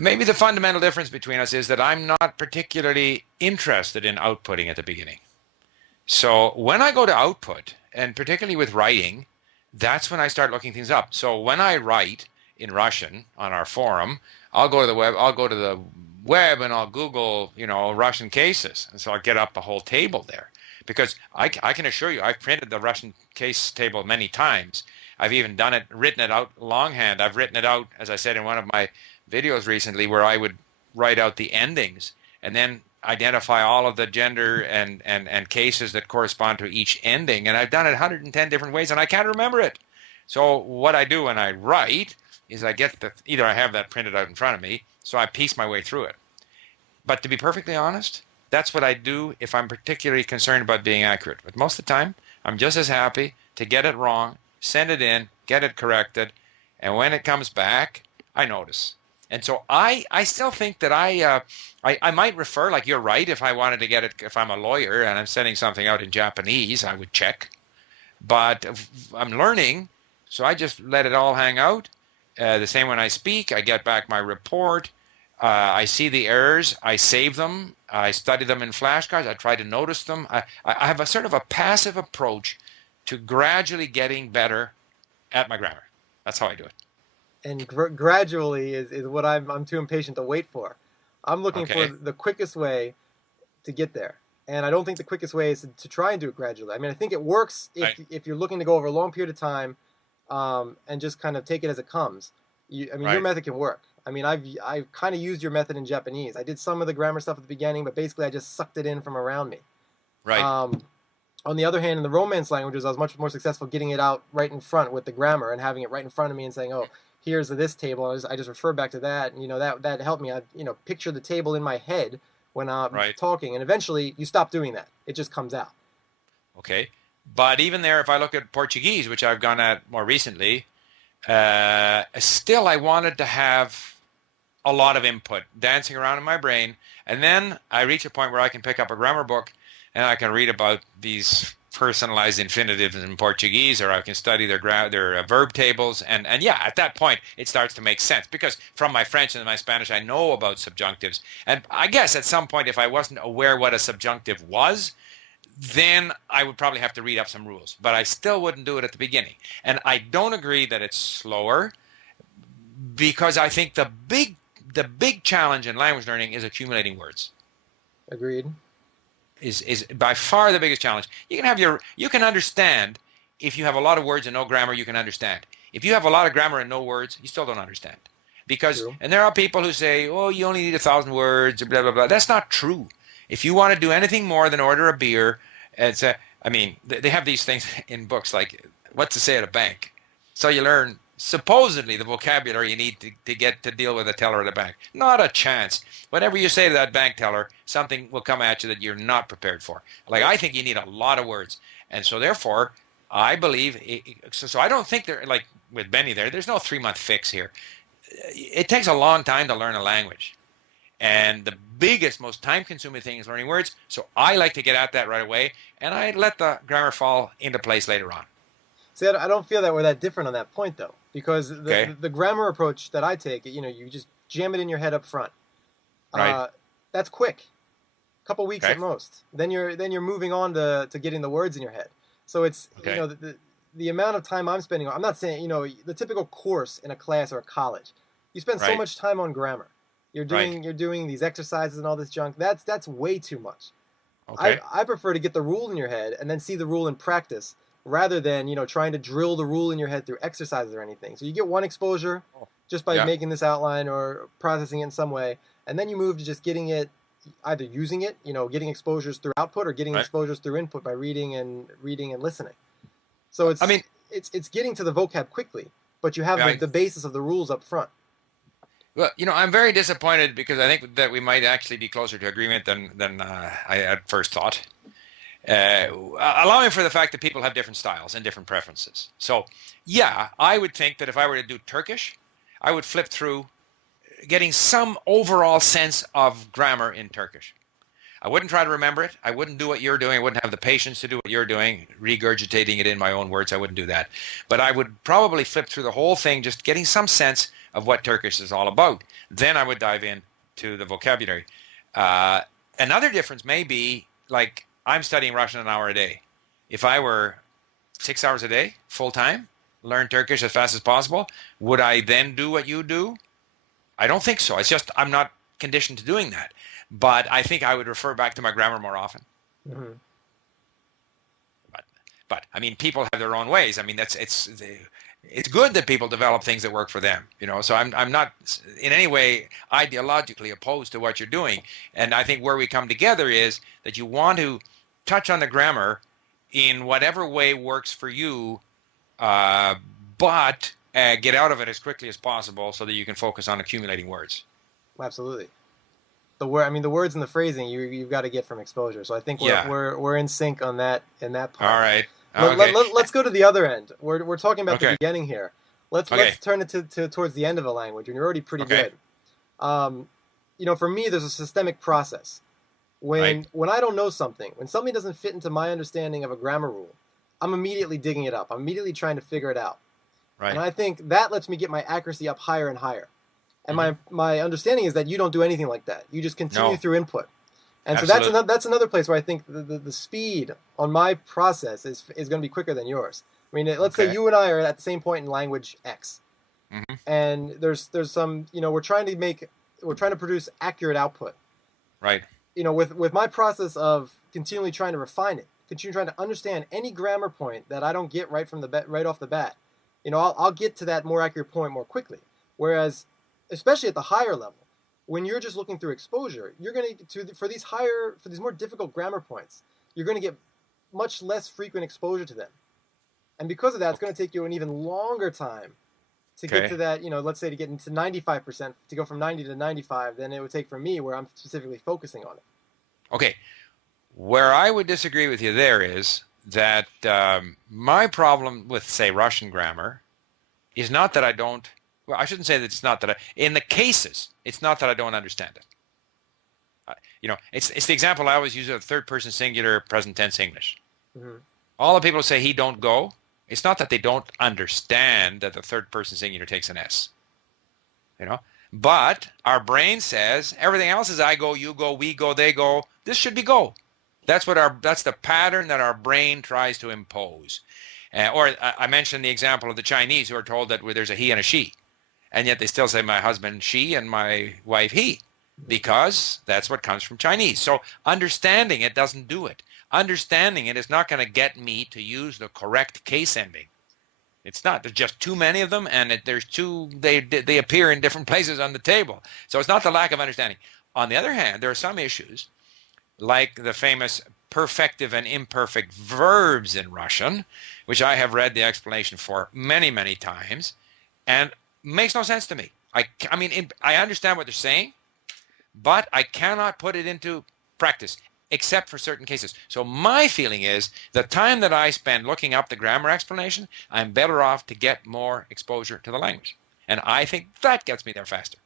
maybe the fundamental difference between us is that I'm not particularly interested in outputting at the beginning. So when I go to output, and particularly with writing, that's when I start looking things up. So when I write in Russian on our forum, I'll go to the web and I'll Google, Russian cases. And so I'll get up a whole table there. Because I can assure you, I've printed the Russian case table many times. I've even written it out longhand. I've written it out, as I said in one of my videos recently, where I would write out the endings and then identify all of the gender and cases that correspond to each ending. And I've done it 110 different ways and I can't remember it. So what I do when I write is either I have that printed out in front of me, so I piece my way through it. But to be perfectly honest, that's what I do if I'm particularly concerned about being accurate. But most of the time, I'm just as happy to get it wrong, send it in, get it corrected, and when it comes back, I notice. And so I still think that I might refer, like you're right, if I wanted to get it, if I'm a lawyer and I'm sending something out in Japanese, I would check. But I'm learning, so I just let it all hang out. The same when I speak, I get back my report. I see the errors, I save them, I study them in flashcards, I try to notice them. I have a sort of a passive approach to gradually getting better at my grammar. That's how I do it. And gradually is what I'm too impatient to wait for. I'm looking for Okay, the quickest way to get there. And I don't think the quickest way is to try and do it gradually. I mean, I think it works right, if you're looking to go over a long period of time, and just kind of take it as it comes. I mean, your right, method can work. I mean, I've kind of used your method in Japanese. I did some of the grammar stuff at the beginning, but basically I just sucked it in from around me. right, Um, on the other hand, in the Romance languages, I was much more successful getting it out right in front with the grammar and having it right in front of me and saying, "Oh, here's this table." I just refer back to that, and that helped me. I picture the table in my head when I'm right. talking, and eventually you stop doing that. It just comes out. Okay. But even there, if I look at Portuguese, which I've gone at more recently, still I wanted to have a lot of input dancing around in my brain. And then I reach a point where I can pick up a grammar book and I can read about these personalized infinitives in Portuguese, or I can study their verb tables. And yeah, at that point, it starts to make sense because from my French and my Spanish, I know about subjunctives. And I guess at some point, if I wasn't aware what a subjunctive was, then I would probably have to read up some rules, but I still wouldn't do it at the beginning. And I don't agree that it's slower because I think the big challenge in language learning is accumulating words. Agreed. Is by far the biggest challenge. You can understand if you have a lot of words and no grammar, you can understand. If you have a lot of grammar and no words, you still don't understand. True. And there are people who say, "Oh, you only need 1,000 words," blah blah blah. That's not true. If you want to do anything more than order a beer, I mean, they have these things in books like what to say at a bank. So you learn supposedly the vocabulary you need to get to deal with a teller at a bank. Not a chance. Whatever you say to that bank teller, something will come at you that you're not prepared for. Like I think you need a lot of words, and so therefore I believe. So I don't think there, like with Benny there's no 3-month fix here. It takes a long time to learn a language. And the biggest, most time-consuming thing is learning words. So I like to get at that right away, and I let the grammar fall into place later on. See, I don't feel that we're that different on that point though, because Okay, the grammar approach that I take, you just jam it in your head up front. right? Uh, that's quick, a couple weeks Okay, at most. Then you're moving on to getting the words in your head. So it's okay, the amount of time I'm spending. I'm not saying the typical course in a class or a college. You spend so right, much time on grammar. You're right. doing you're doing these exercises and all this junk. That's way too much. I Okay, I prefer to get the rule in your head and then see the rule in practice rather than trying to drill the rule in your head through exercises or anything. So you get one exposure oh, just by yeah, making this outline or processing it in some way, and then you move to just getting it, either using it, getting exposures through output or getting right. exposures through input by reading and listening. So I mean, it's getting to the vocab quickly, but you have right. the basis of the rules up front. Well, I'm very disappointed because I think that we might actually be closer to agreement than I at first thought. Allowing for the fact that people have different styles and different preferences. So, yeah, I would think that if I were to do Turkish, I would flip through getting some overall sense of grammar in Turkish. I wouldn't try to remember it. I wouldn't do what you're doing. I wouldn't have the patience to do what you're doing, regurgitating it in my own words. I wouldn't do that. But I would probably flip through the whole thing, just getting some sense of what Turkish is all about. Then I would dive in to the vocabulary. Another difference may be, like, I'm studying Russian an hour a day. If I were 6 hours a day, full time, learn Turkish as fast as possible, would I then do what you do? I don't think so. It's just I'm not conditioned to doing that. But I think I would refer back to my grammar more often. Mm-hmm. But I mean, people have their own ways. I mean, it's good that people develop things that work for them, you know. So I'm not in any way ideologically opposed to what you're doing. And I think where we come together is that you want to touch on the grammar in whatever way works for you, but get out of it as quickly as possible so that you can focus on accumulating words. Absolutely. The word, I mean, the words and the phrasing you've got to get from exposure. So I think we're in sync on that in that part. All right. Okay. Let's go to the other end. We're talking about the beginning here. Let's turn it to towards the end of a language, and you're already pretty good. You know, for me, there's a systemic process. When I don't know something, when something doesn't fit into my understanding of a grammar rule, I'm immediately digging it up. I'm immediately trying to figure it out. Right. And I think that lets me get my accuracy up higher and higher. And my understanding is that you don't do anything like that. You just continue through input. And Absolutely. so that's another place where I think the speed on my process is going to be quicker than yours. I mean, let's say you and I are at the same point in language X. Mm-hmm. And there's some, you know, we're trying to produce accurate output. Right. You know, with my process of continually trying to refine it, continually trying to understand any grammar point that I don't get right off the bat, you know, I'll get to that more accurate point more quickly. Whereas, especially at the higher level, when you're just looking through exposure, you're going to for these more difficult grammar points, you're going to get much less frequent exposure to them, and because of that, it's going to take you an even longer time to get to that. You know, let's say to get into 95%, to go from 90 to 95, than it would take for me, where I'm specifically focusing on it. Okay, where I would disagree with you there is that my problem with, say, Russian grammar is not that I don't. Well, I shouldn't say that it's not that in the cases, it's not that I don't understand it. You know, it's the example I always use of third person singular present tense English. Mm-hmm. All the people who say he don't go, it's not that they don't understand that the third person singular takes an S. You know, but our brain says everything else is I go, you go, we go, they go. This should be go. That's the pattern that our brain tries to impose. Or I mentioned the example of the Chinese who are told that there's a he and a she. And yet they still say my husband, she, and my wife, he, because that's what comes from Chinese. So understanding it doesn't do it. Understanding it is not going to get me to use the correct case ending. It's not. There's just too many of them, and they appear in different places on the table. So it's not the lack of understanding. On the other hand, there are some issues, like the famous perfective and imperfect verbs in Russian, which I have read the explanation for many, many times, and makes no sense to me. I mean, I understand what they're saying, but I cannot put it into practice, except for certain cases. So my feeling is the time that I spend looking up the grammar explanation, I'm better off to get more exposure to the language. And I think that gets me there faster.